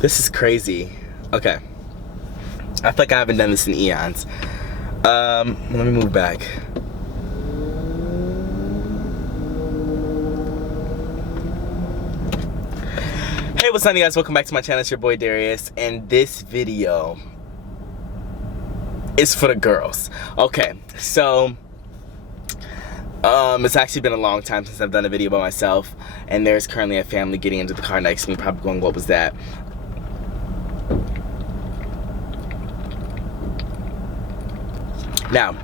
This is crazy. Okay. I feel like I haven't done this in eons. Let me move back. Hey, what's up, you guys? Welcome back to my channel. It's your boy Darius, and this video is for the girls. Okay, so it's actually been a long time since I've done a video by myself, and there's currently a family getting into the car next to me, probably going, what was that? Now,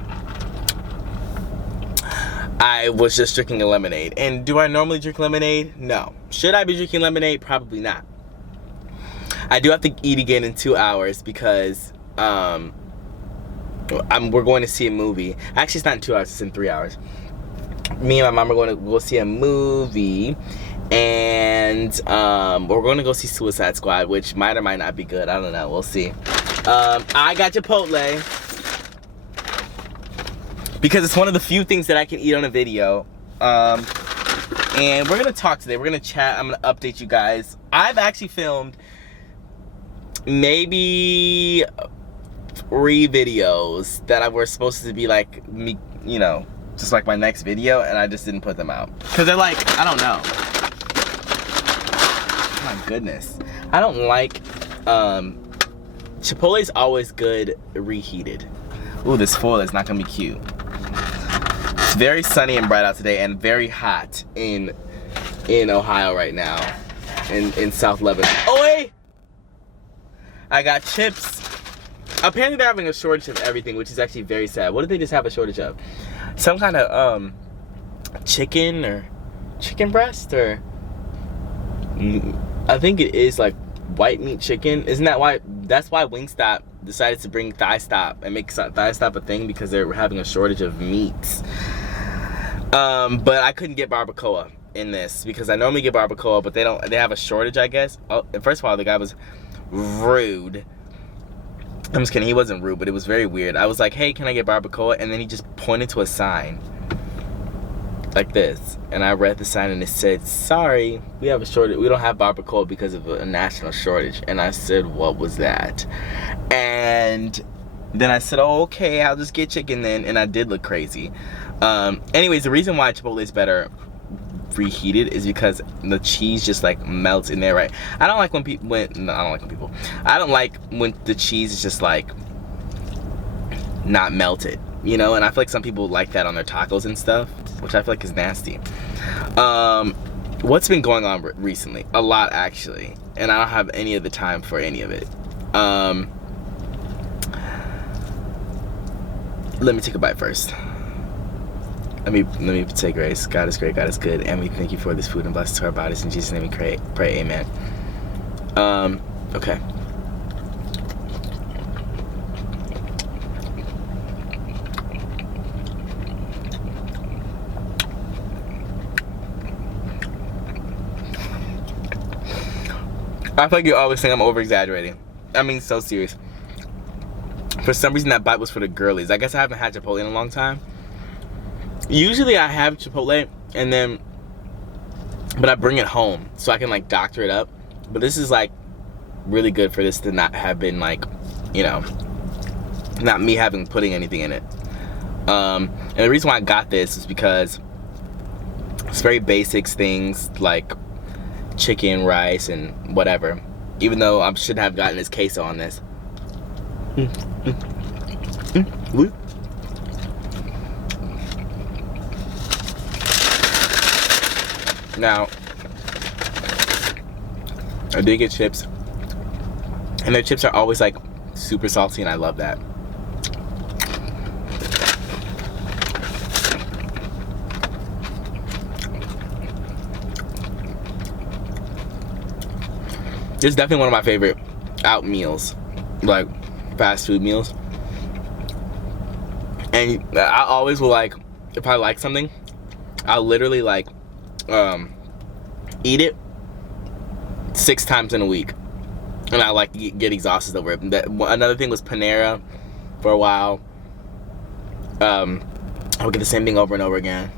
I was just drinking a lemonade. And do I normally drink lemonade? No. Should I be drinking lemonade? Probably not. I do have to eat again in 2 hours because we're going to see a movie. Actually, it's not in 2 hours, it's in 3 hours. Me and my mom are going to go see a movie, and we're going to go see Suicide Squad, which might or might not be good. I don't know. We'll see. I got Chipotle because it's one of the few things that I can eat on a video. And we're gonna talk today. We're gonna chat. I'm gonna update you guys. I've actually filmed maybe 3 videos that were supposed to be like me, you know, just like my next video, and I just didn't put them out because they're like, I don't know. Oh my goodness, I don't like Chipotle's always good reheated. Ooh, this foil is not gonna be cute. It's very sunny and bright out today, and very hot in Ohio right now, in South Lebanon. Oh wait! I got chips. Apparently they're having a shortage of everything, which is actually very sad. What did they just have a shortage of? Some kind of chicken or chicken breast, or I think it is like white meat chicken. Isn't that why? That's why Wingstop decided to bring Thigh Stop and make Thigh Stop a thing, because they're having a shortage of meats. But I couldn't get barbacoa in this because I normally get barbacoa, but they have a shortage, I guess. Oh, first of all, the guy was rude. I'm just kidding, he wasn't rude, but it was very weird. I was like, hey, can I get barbacoa? And then he just pointed to a sign like this, and I read the sign, and it said, sorry, we have a shortage, we don't have barbacoa because of a national shortage. And I said, what was that? And then I said, oh, okay, I'll just get chicken then. And I did look crazy. Anyways, the reason why Chipotle is better reheated is because the cheese just like melts in there, right? I don't like when I don't like when the cheese is just like not melted, you know? And I feel like some people like that on their tacos and stuff, which I feel like is nasty. What's been going on recently? A lot, actually, and I don't have any of the time for any of it. Let me take a bite first. Let me say grace. God is great, God is good, and we thank you for this food and bless it to our bodies. In Jesus' name we pray, amen. Okay. I feel like you always think I'm over-exaggerating. I mean, so serious. For some reason, that bite was for the girlies. I guess I haven't had Chipotle in a long time. Usually I have Chipotle, but I bring it home so I can like doctor it up. But this is like really good for this to not have been like, you know, not me putting anything in it. And the reason why I got this is because it's very basic things like chicken, rice, and whatever. Even though I should have gotten this queso on this. Now, I did get chips, and their chips are always like super salty, and I love that. This is definitely one of my favorite out meals, like fast food meals. And I always will, like, if I like something, I'll literally like eat it 6 times in a week, and I like get exhausted over it. Another thing was Panera for a while. I would get the same thing over and over again.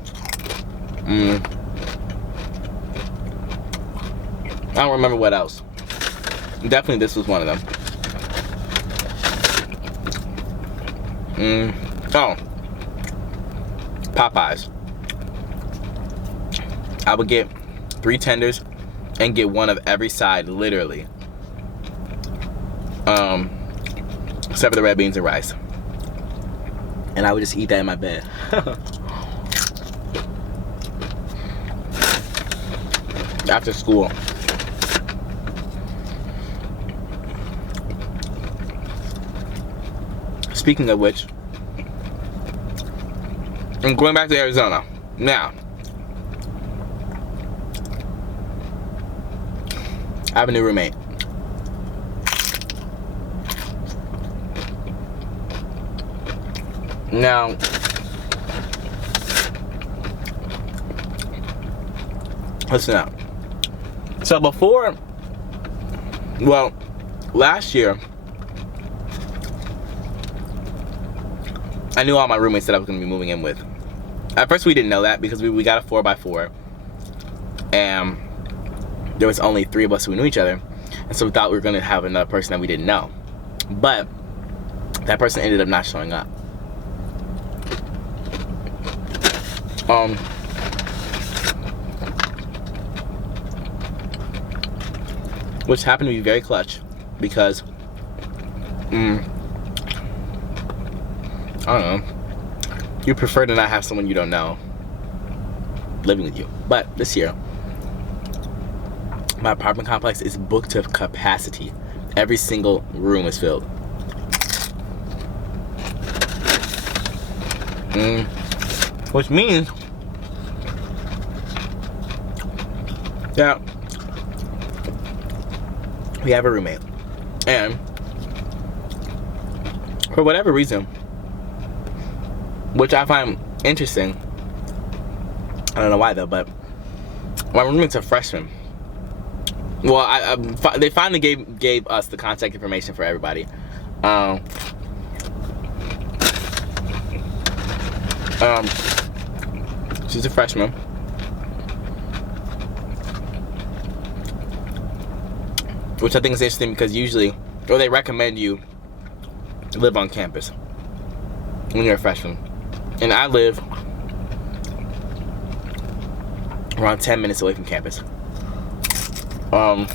I don't remember what else. Definitely this was one of them. Oh, Popeyes. I would get 3 tenders and get one of every side, literally. Except for the red beans and rice. And I would just eat that in my bed. After school. Speaking of which, I'm going back to Arizona. Now, I have a new roommate. Now, listen up. So before, well, last year, I knew all my roommates that I was going to be moving in with. At first we didn't know that because we got a 4x4 and there was only 3 of us who knew each other, and so we thought we were going to have another person that we didn't know, but that person ended up not showing up. Which happened to be very clutch because I don't know, you prefer to not have someone you don't know living with you. But this year, my apartment complex is booked to capacity. Every single room is filled. Which means that we have a roommate. And for whatever reason, which I find interesting, I don't know why though, but my roommate's a freshman. Well, they finally gave us the contact information for everybody. She's a freshman. Which I think is interesting because usually, or they recommend you live on campus when you're a freshman. And I live around 10 minutes away from campus. So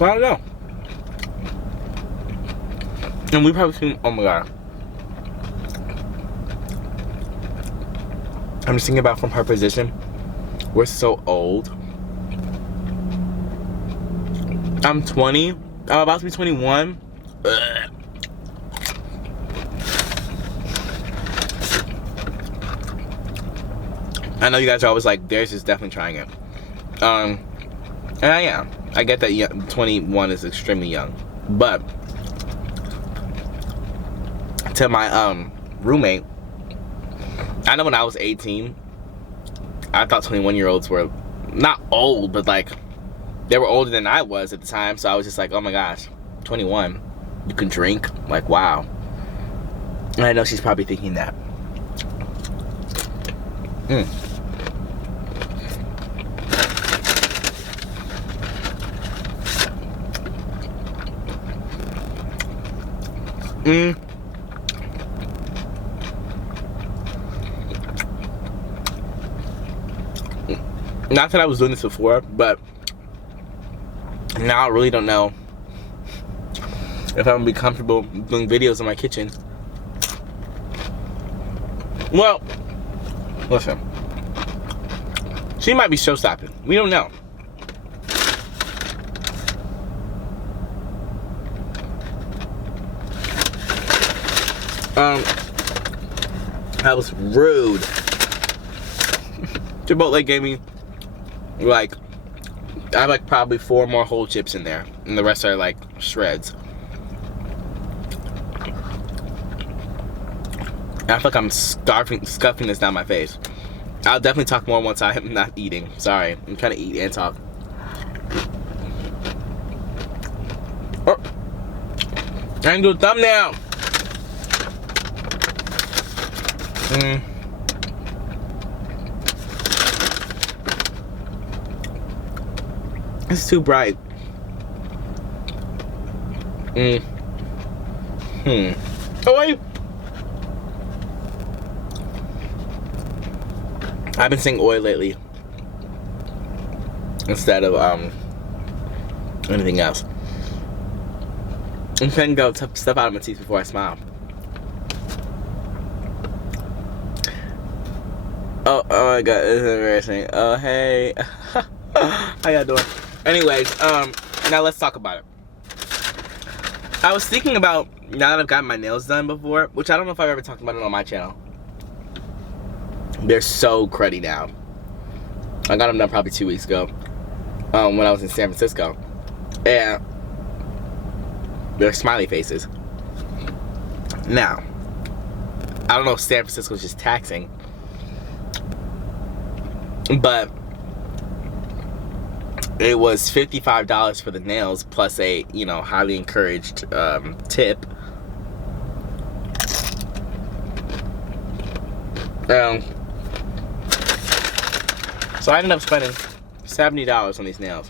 I don't know. And we probably seen, oh my god. I'm just thinking about from her position. We're so old. I'm 20. I'm about to be 21. Ugh. I know you guys are always like, Darius is definitely trying it. And I am. I get that 21 is extremely young. But to my roommate, I know when I was 18, I thought 21-year-olds were not old, but like they were older than I was at the time. So I was just like, oh my gosh, 21, you can drink? Like, wow. And I know she's probably thinking that. Not that I was doing this before, but now I really don't know if I'm gonna be comfortable doing videos in my kitchen. Well, listen, she might be show stopping. We don't know. That was rude. Chipotle gave me like, I have like probably 4 more whole chips in there, and the rest are like shreds. And I feel like I'm scuffing this down my face. I'll definitely talk more once I'm not eating. Sorry, I'm trying to eat and talk. Oh, I didn't do a thumbnail. It's too bright. Oh wait. I've been saying oil lately instead of anything else. I'm trying to go tough stuff out of my teeth before I smile. Oh my god, this is embarrassing. Oh hey. How y'all doing? Anyways, now let's talk about it. I was thinking about, now that I've gotten my nails done before, which I don't know if I've ever talked about it on my channel. They're so cruddy now. I got them done probably 2 weeks ago, when I was in San Francisco. And they're smiley faces. Now, I don't know if San Francisco's just taxing, but it was $55 for the nails plus a, you know, highly encouraged tip. So I ended up spending $70 on these nails,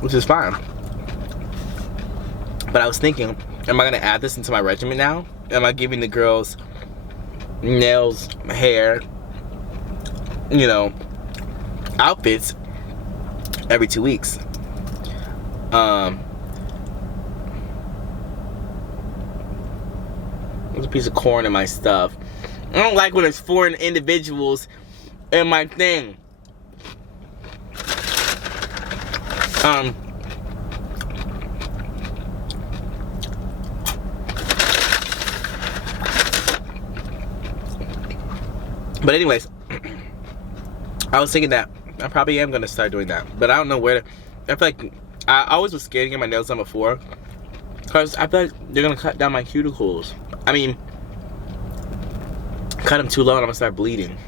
which is fine. But I was thinking, am I gonna add this into my regimen now? Am I giving the girls nails, hair, you know, outfits every 2 weeks? There's a piece of corn in my stuff. I don't like when there's foreign individuals in my thing. But anyways, I was thinking that I probably am gonna start doing that, but I don't know where to. I feel like I always was scared to get my nails done before, because I feel like they're gonna cut down my cuticles. I mean, cut them too low and I'm gonna start bleeding.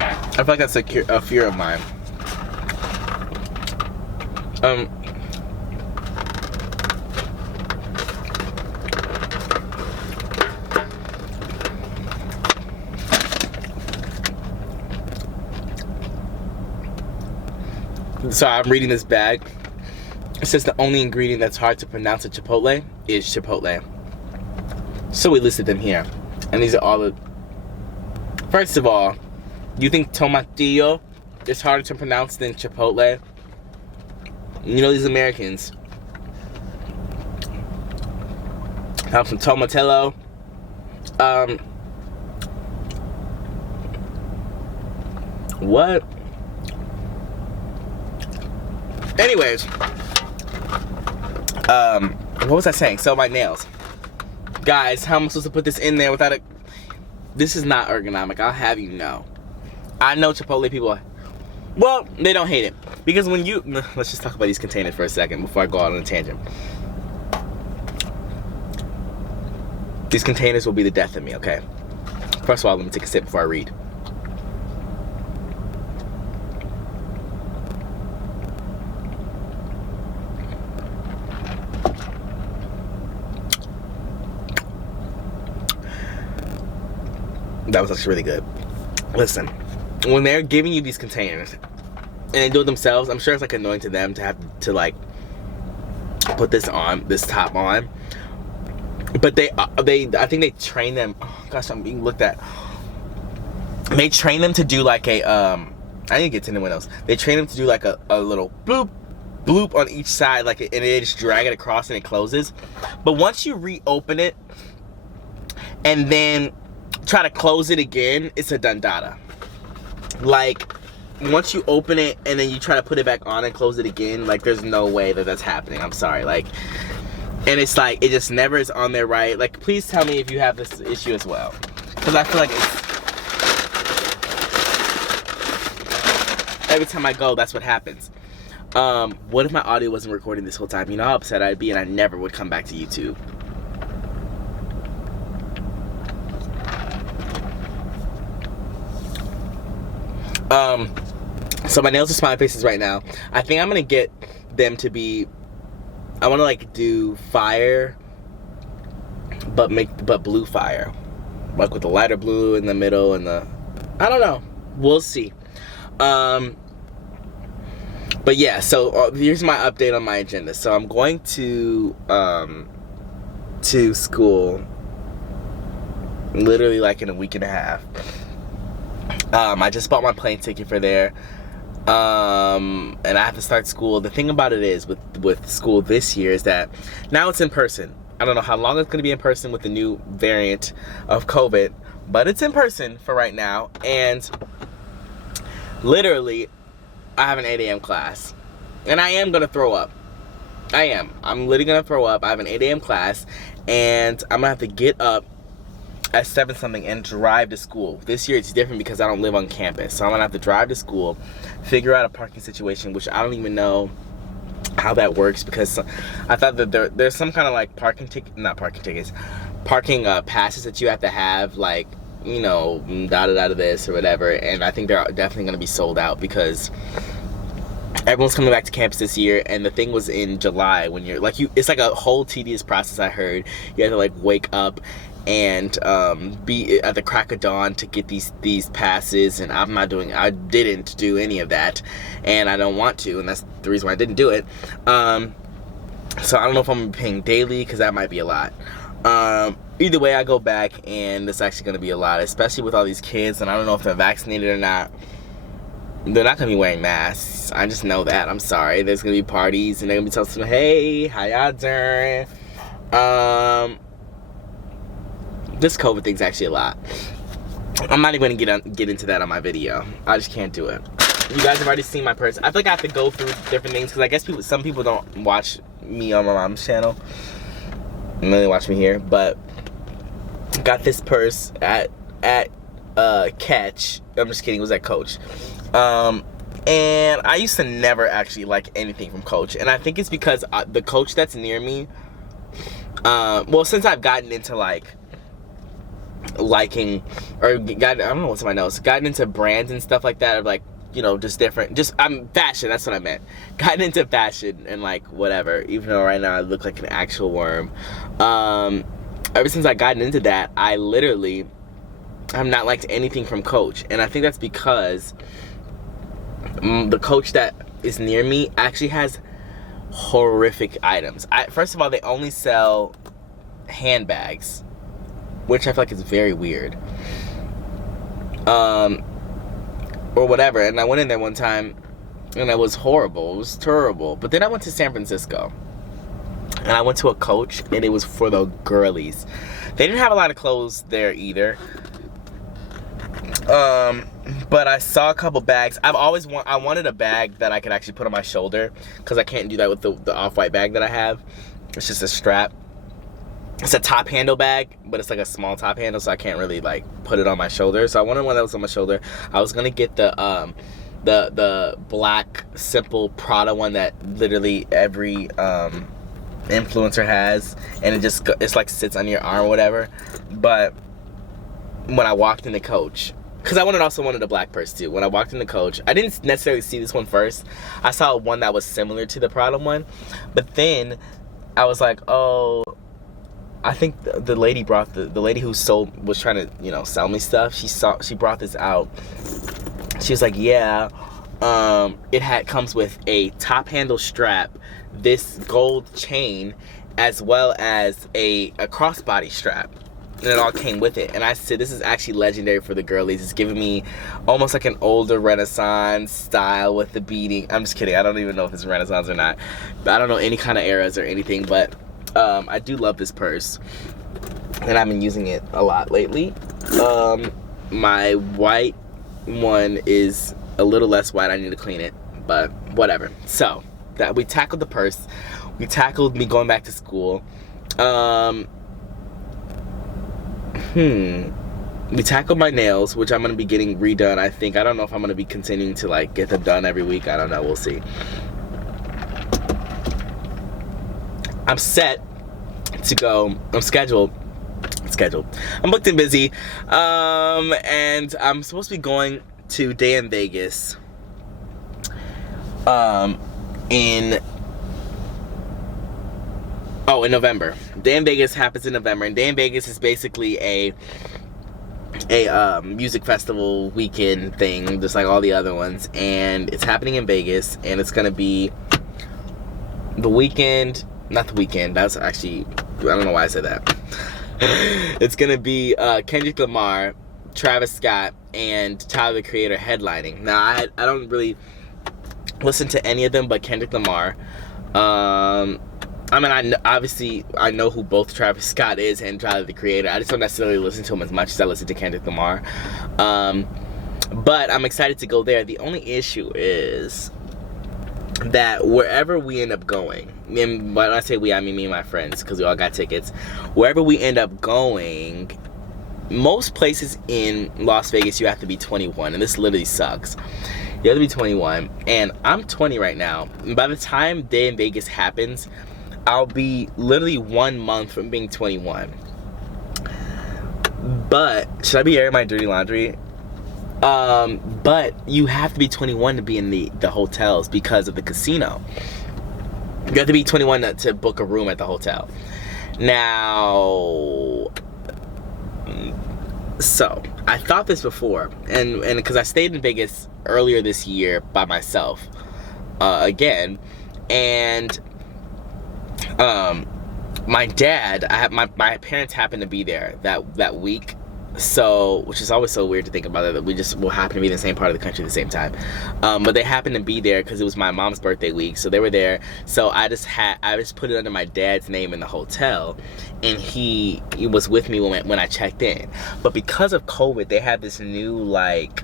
I feel like that's a fear of mine. So I'm reading this bag. It says the only ingredient that's hard to pronounce at Chipotle is Chipotle. So we listed them here. And these are all the... First of all, you think tomatillo is harder to pronounce than Chipotle? You know these Americans. I'm from Tomatillo. What? Anyways, what was I saying? So my nails, guys, how am I supposed to put this in there without it? This is not ergonomic. I'll have you know. I know Chipotle people, well, they don't hate it, because when you, let's just talk about these containers for a second before I go out on a tangent. These containers will be the death of me. Okay. First of all, let me take a sip before I read. That was actually really good. Listen, when they're giving you these containers and they do it themselves, I'm sure it's like annoying to them to have to like put this top on. But I think they train them. Oh gosh, I'm being looked at. They train them to do like a I need to get to the windows. They train them to do like a little bloop bloop on each side, like, and they just drag it across and it closes. But once you reopen it and then try to close it again, it's a dundada. Like, once you open it and then you try to put it back on and close it again, like, there's no way that that's happening. I'm sorry. Like, and it's like, it just never is on there right. Like, please tell me if you have this issue as well, because I feel like it's, every time I go, that's what happens. What if my audio wasn't recording this whole time? You know how upset I'd be, and I never would come back to YouTube. So my nails are smiley faces right now. I think I'm gonna get them to be I want to like do fire, but blue fire, like with the lighter blue in the middle and the, I don't know, we'll see. But yeah, so here's my update on my agenda. So I'm going to school literally like in a week and a half. I just bought my plane ticket for there. And I have to start school. The thing about it is with school this year is that now it's in person. I don't know how long it's going to be in person with the new variant of COVID, but it's in person for right now. And literally, I have an 8 a.m. class, and I am going to throw up. I'm literally going to throw up. I have an 8 a.m. class, and I'm going to have to get up at 7 something and drive to school. This year it's different because I don't live on campus, so I'm gonna have to drive to school, figure out a parking situation, which I don't even know how that works, because I thought that there's some kind of like parking passes that you have to have, like, you know, da this or whatever, and I think they're definitely gonna be sold out because everyone's coming back to campus this year, and the thing was in July when you're like, it's like a whole tedious process. I heard you have to like wake up and be at the crack of dawn to get these passes, and I didn't do any of that, and I don't want to, and that's the reason why I didn't do it. So I don't know if I'm paying daily, because that might be a lot. Either way, I go back, and it's actually going to be a lot, especially with all these kids, and I don't know if they're vaccinated or not. They're not going to be wearing masks. I just know that. I'm sorry. There's going to be parties, and they're going to be telling them, hey, how y'all doing? This COVID thing's actually a lot. I'm not even gonna get into that on my video. I just can't do it. You guys have already seen my purse. I feel like I have to go through different things, because I guess some people don't watch me on my mom's channel. They only watch me here. But got this purse at Catch. I'm just kidding. It was at Coach. And I used to never actually like anything from Coach, and I think it's because the Coach that's near me. Well, since I've gotten into liking, or I don't know what's in my nose, gotten into brands and stuff like that, or like, you know, just different, fashion, that's what I meant. Gotten into fashion and like whatever, even though right now I look like an actual worm. Ever since I gotten into that, I literally have not liked anything from Coach, and I think that's because the Coach that is near me actually has horrific items. First of all, they only sell handbags, which I feel like is very weird. Or whatever. And I went in there one time, and it was horrible. It was terrible. But then I went to San Francisco, and I went to a Coach, and it was for the girlies. They didn't have a lot of clothes there either. But I saw a couple bags. I wanted a bag that I could actually put on my shoulder, because I can't do that with the off-white bag that I have. It's just a strap. It's a top handle bag, but it's like a small top handle, so I can't really like put it on my shoulder. So I wanted one that was on my shoulder. I was gonna get the black simple Prada one that literally every influencer has, and it's like sits on your arm or whatever. But when I walked in the Coach, because I also wanted a black purse too. When I walked in the Coach, I didn't necessarily see this one first. I saw one that was similar to the Prada one, but then I was like, oh, I think the lady brought the lady who was trying to, you know, sell me stuff. She brought this out. She was like, yeah, it comes with a top handle strap, this gold chain, as well as a crossbody strap, and it all came with it. And I said, this is actually legendary for the girlies. It's giving me almost like an older Renaissance style with the beading. I'm just kidding. I don't even know if it's Renaissance or not. But I don't know any kind of eras or anything, but I do love this purse, and I've been using it a lot lately. My white one is a little less white. I need to clean it, but whatever. So that we tackled the purse, we tackled me going back to school. We tackled my nails, which I'm gonna be getting redone. I think. I don't know if I'm gonna be continuing to like get them done every week. I don't know. We'll see. I'm set to go. I'm scheduled. I'm booked and busy. And I'm supposed to be going to Day in Vegas. In Oh, in November. Day in Vegas happens in November, and Day in Vegas is basically a music festival weekend thing, just like all the other ones, and it's happening in Vegas, and it's gonna be the weekend, not the weekend, that's actually, I don't know why I said that. It's gonna be Kendrick Lamar, Travis Scott, and Tyler the Creator headlining. Now I don't really listen to any of them but Kendrick Lamar. I mean, obviously I know who both Travis Scott is and Tyler the Creator. I just don't necessarily listen to him as much as I listen to Kendrick Lamar. But I'm excited to go there. The only issue is that wherever we end up going, and when I say we, I mean me and my friends, because we all got tickets. Wherever we end up going, most places in Las Vegas you have to be 21, and this literally sucks. You have to be 21, and I'm 20 right now. And by the time Day in Vegas happens, I'll be literally 1 month from being 21. But should I be airing my dirty laundry? But you have to be 21 to be in the hotels because of the casino. You have to be 21 to book a room at the hotel. Now, so I thought this before, and because I stayed in Vegas earlier this year by myself, again, and my dad, my parents happened to be there that week, so, which is always so weird to think about, that we just will happen to be in the same part of the country at the same time, but they happened to be there because it was my mom's birthday week, so they were there. So I just put it under my dad's name in the hotel, and he was with me when I checked in. But because of COVID, they had this new like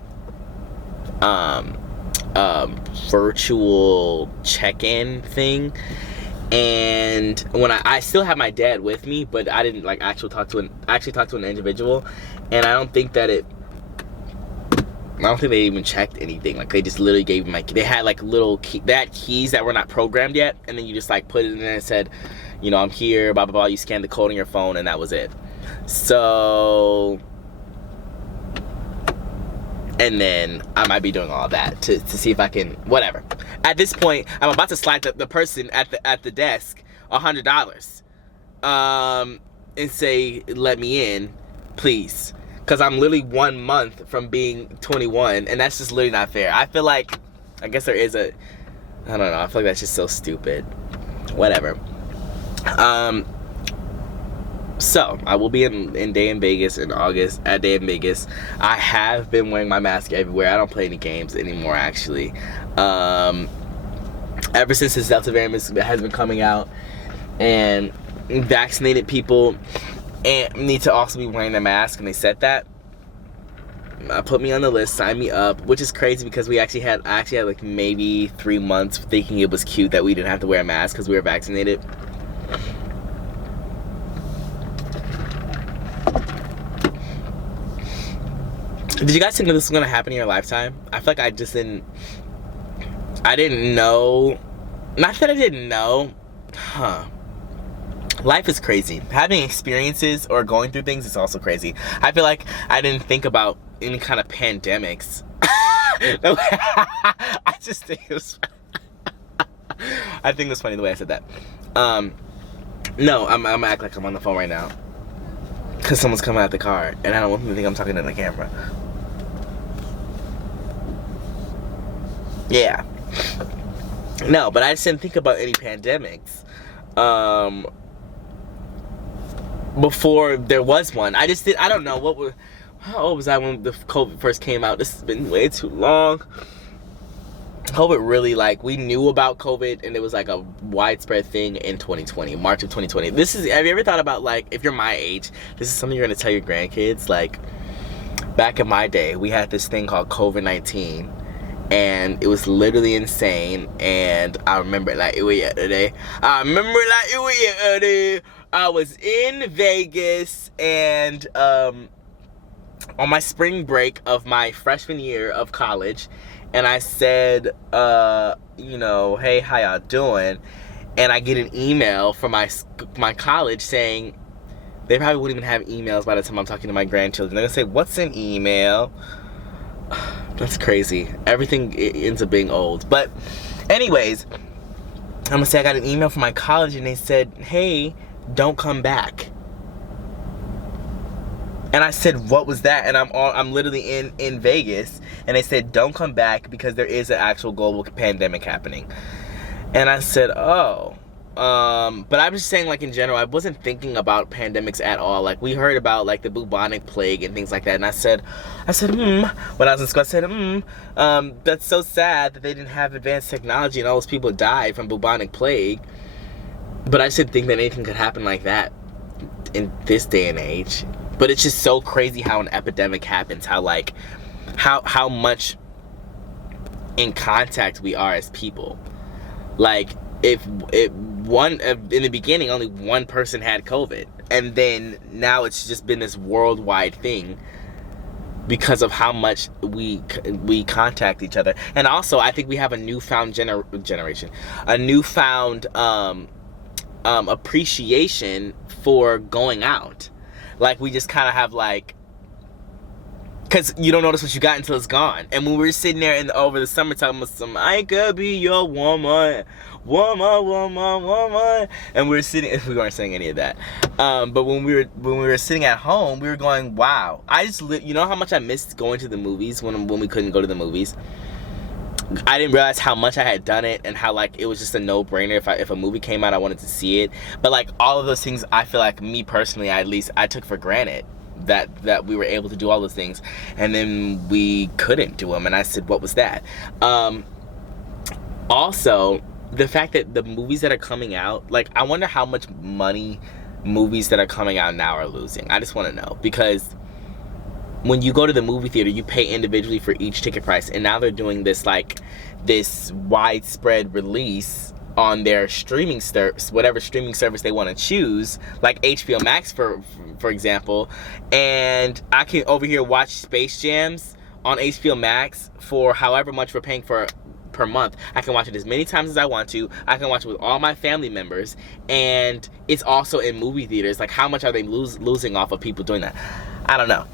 virtual check-in thing. And when I still have my dad with me, but I didn't like actually talk to an individual, and I don't think they even checked anything. Like, they just literally gave me they had like little they had keys that were not programmed yet, and then you just like put it in there and said, you know, I'm here, blah blah blah. You scan the code on your phone, and that was it. So, and then I might be doing all that to see if I can, whatever. At this point, I'm about to slide the person at the desk $100, and say, let me in, please. Because I'm literally 1 month from being 21, and that's just literally not fair. I feel like, I guess there is I don't know, I feel like that's just so stupid. Whatever. So, I will be in Day in Vegas in August, at Day in Vegas. I have been wearing my mask everywhere. I don't play any games anymore, actually. Ever since this Delta variant has been coming out, and vaccinated people need to also be wearing their mask, and they said that. Put me on the list, sign me up, which is crazy because I actually had like maybe 3 months thinking it was cute that we didn't have to wear a mask because we were vaccinated. Did you guys think that this was gonna happen in your lifetime? I feel like I didn't know. Not that I didn't know. Life is crazy. Having experiences or going through things is also crazy. I feel like I didn't think about any kind of pandemics. I just think it was I think it was funny the way I said that. No, I'm gonna act like I'm on the phone right now, because someone's coming out the car, and I don't want them to think I'm talking to the camera. Yeah. No, but I just didn't think about any pandemics before there was one. I don't know how old was I when the COVID first came out? This has been way too long. COVID really, like, we knew about COVID, and it was like a widespread thing in 2020, March of 2020. Have you ever thought about, like, if you're my age, this is something you're gonna tell your grandkids? Like, back in my day, we had this thing called COVID-19, and it was literally insane, and I remember it like it was yesterday. I was in Vegas, and on my spring break of my freshman year of college, and I said, you know, hey, how y'all doing? And I get an email from my college saying, they probably wouldn't even have emails by the time I'm talking to my grandchildren. They're gonna say, what's an email? That's crazy. Everything ends up being old. But anyways, I'm gonna say I got an email from my college and they said, hey, don't come back. And I said, what was that? And I'm literally in Vegas, and they said, don't come back because there is an actual global pandemic happening. And I said, oh. But I'm just saying, like, in general, I wasn't thinking about pandemics at all. Like, we heard about, like, the bubonic plague and things like that. And I said, when I was in school, I said, that's so sad that they didn't have advanced technology and all those people died from bubonic plague. But I should think that anything could happen like that in this day and age. But it's just so crazy how an epidemic happens, how much in contact we are as people. Like, in the beginning, only one person had COVID, and then now it's just been this worldwide thing because of how much we contact each other. And also, I think we have a newfound generation, a newfound appreciation for going out. Like, we just kind of have, like, because you don't notice what you got until it's gone. And when we were sitting there over the summer talking about some, I could be your woman, and we were sitting, we weren't saying any of that. But when we were sitting at home, we were going, wow. You know how much I missed going to the movies when we couldn't go to the movies? I didn't realize how much I had done it and how, like, it was just a no-brainer. If a movie came out, I wanted to see it. But, like, all of those things, I feel like, me personally, at least, I took for granted that we were able to do all those things, and then we couldn't do them. And I said, what was that? Also, the fact that the movies that are coming out, like, I wonder how much money movies that are coming out now are losing. I just want to know, because when you go to the movie theater, you pay individually for each ticket price, and now they're doing this, like, this widespread release on their streaming service, whatever streaming service they want to choose, like HBO Max, for example, and I can over here watch Space Jams on HBO Max for however much we're paying for per month. I can watch it as many times as I want to. I can watch it with all my family members, and it's also in movie theaters. Like, how much are they losing off of people doing that? I don't know.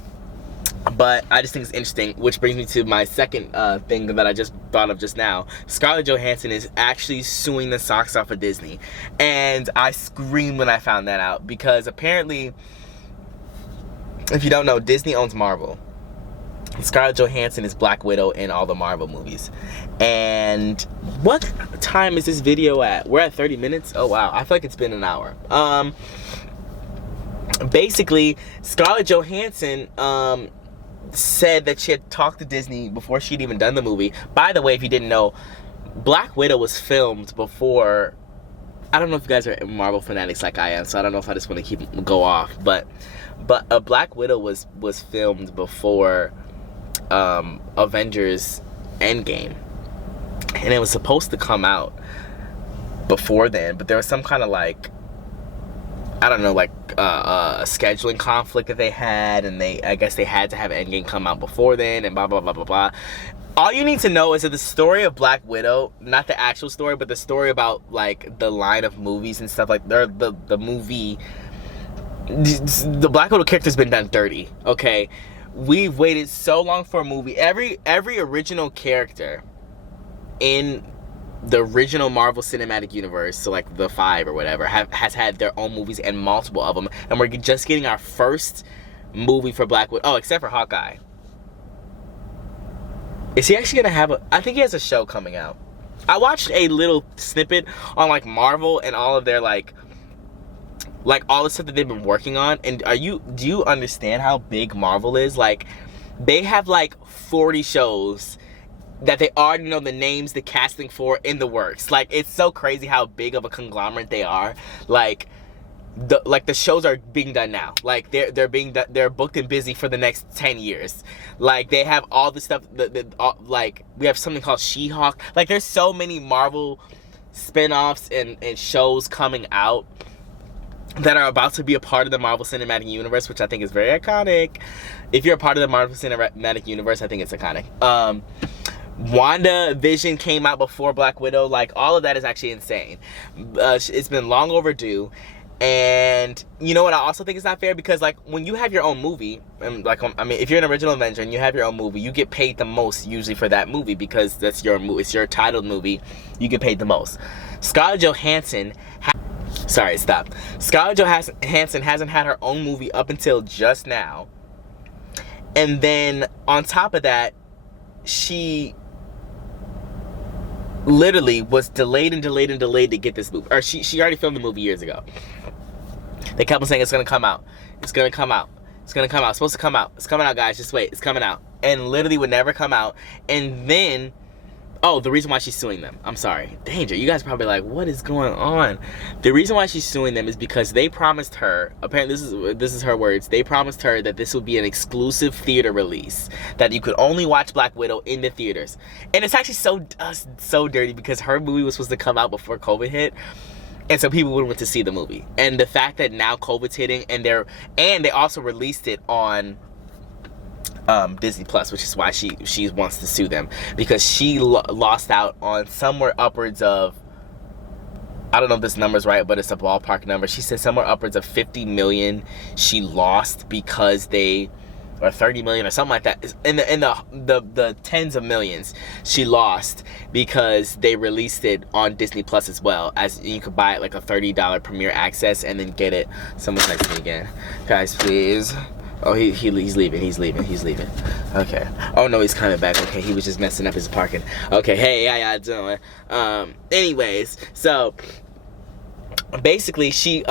But I just think it's interesting, which brings me to my second thing that I just thought of just now. Scarlett Johansson is actually suing the socks off of Disney. And I screamed when I found that out, because apparently, if you don't know, Disney owns Marvel. Scarlett Johansson is Black Widow in all the Marvel movies. And what time is this video at? We're at 30 minutes? Oh, wow. I feel like it's been an hour. Basically, Scarlett Johansson said that she had talked to Disney before she'd even done the movie. By the way, if you didn't know, Black Widow was filmed before. I don't know if you guys are Marvel fanatics like I am, so I don't know if I just want to go off. But Black Widow was filmed before Avengers Endgame, and it was supposed to come out before then, but there was some kind of, like, I don't know, like, scheduling conflict that they had, and I guess they had to have Endgame come out before then, and blah, blah, blah, blah, blah. All you need to know is that the story of Black Widow, not the actual story, but the story about, like, the line of movies and stuff, like, the movie, the Black Widow character's been done dirty, okay? We've waited so long for a movie. Every original character in the original Marvel Cinematic Universe, so like the 5 or whatever, has had their own movies, and multiple of them, and we're just getting our first movie for Black Widow. Oh, except for Hawkeye. Is he actually gonna have I think he has a show coming out. I watched a little snippet on, like, Marvel and all of their, like all the stuff that they've been working on, and do you understand how big Marvel is? Like, they have, like, 40 shows that they already know the names, the casting for, in the works. Like, it's so crazy how big of a conglomerate they are. Like, the shows are being done now. Like, they're booked and busy for the next 10 years. Like, they have all the stuff like, we have something called She-Hulk. Like, there's so many Marvel spin-offs and shows coming out that are about to be a part of the Marvel Cinematic Universe, which I think is very iconic. If you're a part of the Marvel Cinematic Universe, I think it's iconic. WandaVision came out before Black Widow. Like, all of that is actually insane. It's been long overdue. And you know what I also think is not fair? Because like when you have your own movie, and like I mean, if you're an original Avenger and you have your own movie, you get paid the most usually for that movie because that's your movie. It's your titled movie. You get paid the most. Scarlett Johansson. Scarlett Johansson hasn't had her own movie up until just now. And then on top of that, she literally was delayed to get this movie. Or she already filmed the movie years ago. They kept on saying it's gonna come out. It's gonna come out. It's gonna come out. It's supposed to come out. It's coming out, guys. Just wait. It's coming out. And literally would never come out. And then, oh, the reason why she's suing them. I'm sorry. Danger. You guys are probably like, what is going on? The reason why she's suing them is because they promised her, apparently this is her words, they promised her that this would be an exclusive theater release, that you could only watch Black Widow in the theaters. And it's actually so dirty because her movie was supposed to come out before COVID hit. And so people would went to see the movie. And the fact that now COVID's hitting and they also released it on Disney Plus, which is why she wants to sue them, because she lost out on somewhere upwards of, I don't know if this number's right, but it's a ballpark number. She said somewhere upwards of 50 million she lost because or 30 million or something like that. In the tens of millions she lost because they released it on Disney Plus as well, as you could buy it like a $30 premiere access and then get it. Someone's next to me again. Guys, please. Oh, he's leaving. He's leaving. Okay. Oh no, he's coming back. Okay, he was just messing up his parking. Okay, hey, how y'all doing? Anyways, so basically she's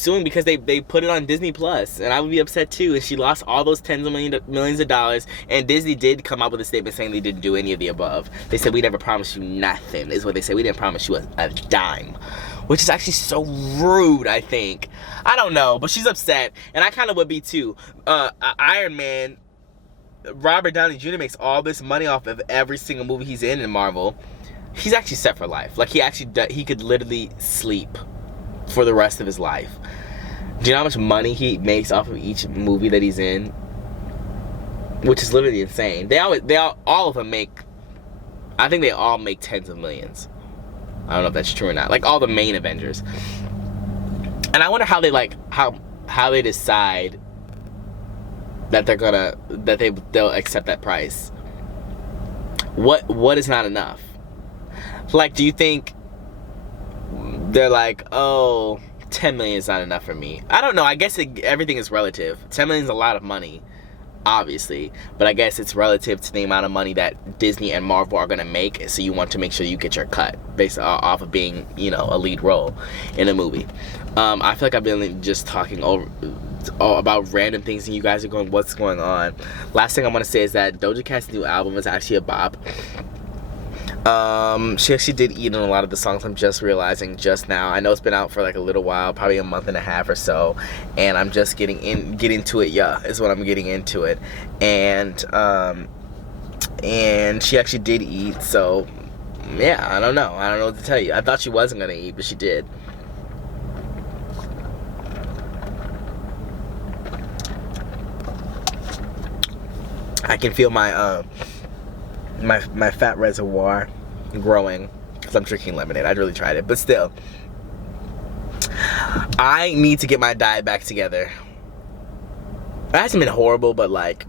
suing because they put it on Disney Plus, and I would be upset too. And she lost all those tens of millions of dollars. And Disney did come out with a statement saying they didn't do any of the above. They said, we never promised you nothing, is what they said. We didn't promise you a dime. Which is actually so rude, I think. I don't know, but she's upset, and I kind of would be too. Iron Man, Robert Downey Jr. makes all this money off of every single movie he's in Marvel. He's actually set for life. Like, he could literally sleep for the rest of his life. Do you know how much money he makes off of each movie that he's in? Which is literally insane. All of them make, I think they all make tens of millions. I don't know if that's true or not. Like all the main Avengers. And I wonder how they how they decide that they'll accept that price. What is not enough? Like, do you think they're like, oh, 10 million is not enough for me? I don't know. I guess everything is relative. 10 million is a lot of money, obviously, but I guess it's relative to the amount of money that Disney and Marvel are gonna make, so you want to make sure you get your cut based off of being, you know, a lead role in a movie. I feel like I've been just talking about random things and you guys are going, what's going on? Last thing I want to say is that Doja Cat's new album is actually a bop. She actually did eat on a lot of the songs. I'm just realizing just now. I know it's been out for like a little while, probably a month and a half or so, and I'm just getting into it. Yeah, is what I'm getting into it. And she actually did eat, so yeah, I don't know what to tell you. I thought she wasn't gonna eat, but she did. I can feel my my fat reservoir growing because I'm drinking lemonade. I really tried it, but still, I need to get my diet back together. It hasn't been horrible, but like,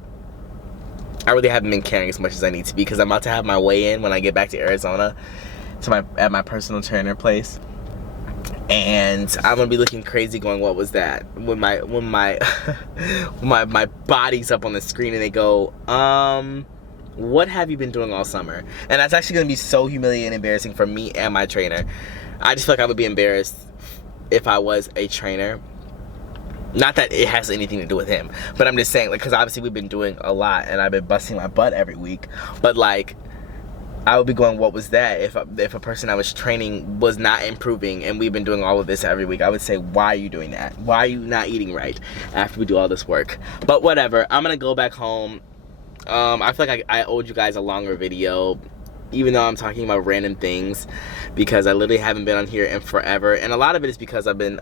I really haven't been caring as much as I need to be because I'm about to have my weigh-in when I get back to Arizona at my personal trainer place. And I'm gonna be looking crazy going, what was that? When my my body's up on the screen and they go, what have you been doing all summer? And that's actually gonna be so humiliating and embarrassing for me and my trainer. I just feel like I would be embarrassed if I was a trainer. Not that it has anything to do with him, but I'm just saying, like, because obviously we've been doing a lot and I've been busting my butt every week. But like, I would be going, what was that? If a person I was training was not improving and we've been doing all of this every week, I would say, why are you doing that? Why are you not eating right after we do all this work? But whatever, I'm gonna go back home. I feel like I owed you guys a longer video, even though I'm talking about random things, because I literally haven't been on here in forever. And a lot of it is because I've been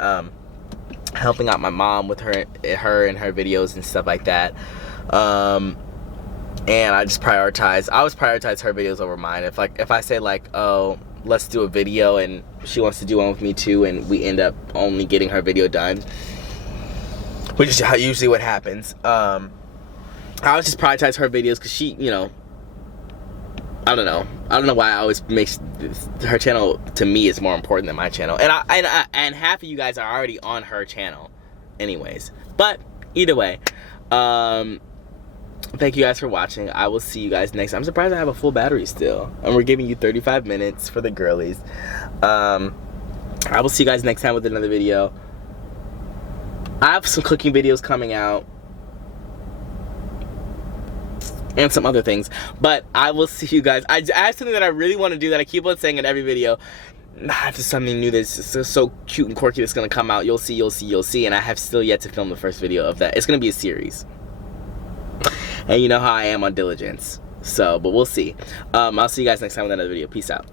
helping out my mom with her and her videos and stuff like that. And I just prioritize her videos over mine. If I say like, oh, let's do a video, and she wants to do one with me too, and we end up only getting her video done, which is usually what happens. I always just prioritize her videos because she, you know, I don't know why I always makes her channel to me is more important than my channel, and half of you guys are already on her channel anyways. But either way, thank you guys for watching. I will see you guys next time. I'm surprised I have a full battery still, and we're giving you 35 minutes for the girlies. I will see you guys next time with another video. I have some cooking videos coming out and some other things, but I will see you guys. I have something that I really want to do that I keep on saying in every video. I have something new that's so cute and quirky that's gonna come out. You'll see, and I have still yet to film the first video of that. It's gonna be a series, and you know how I am on diligence. So, but we'll see. I'll see you guys next time with another video. Peace out.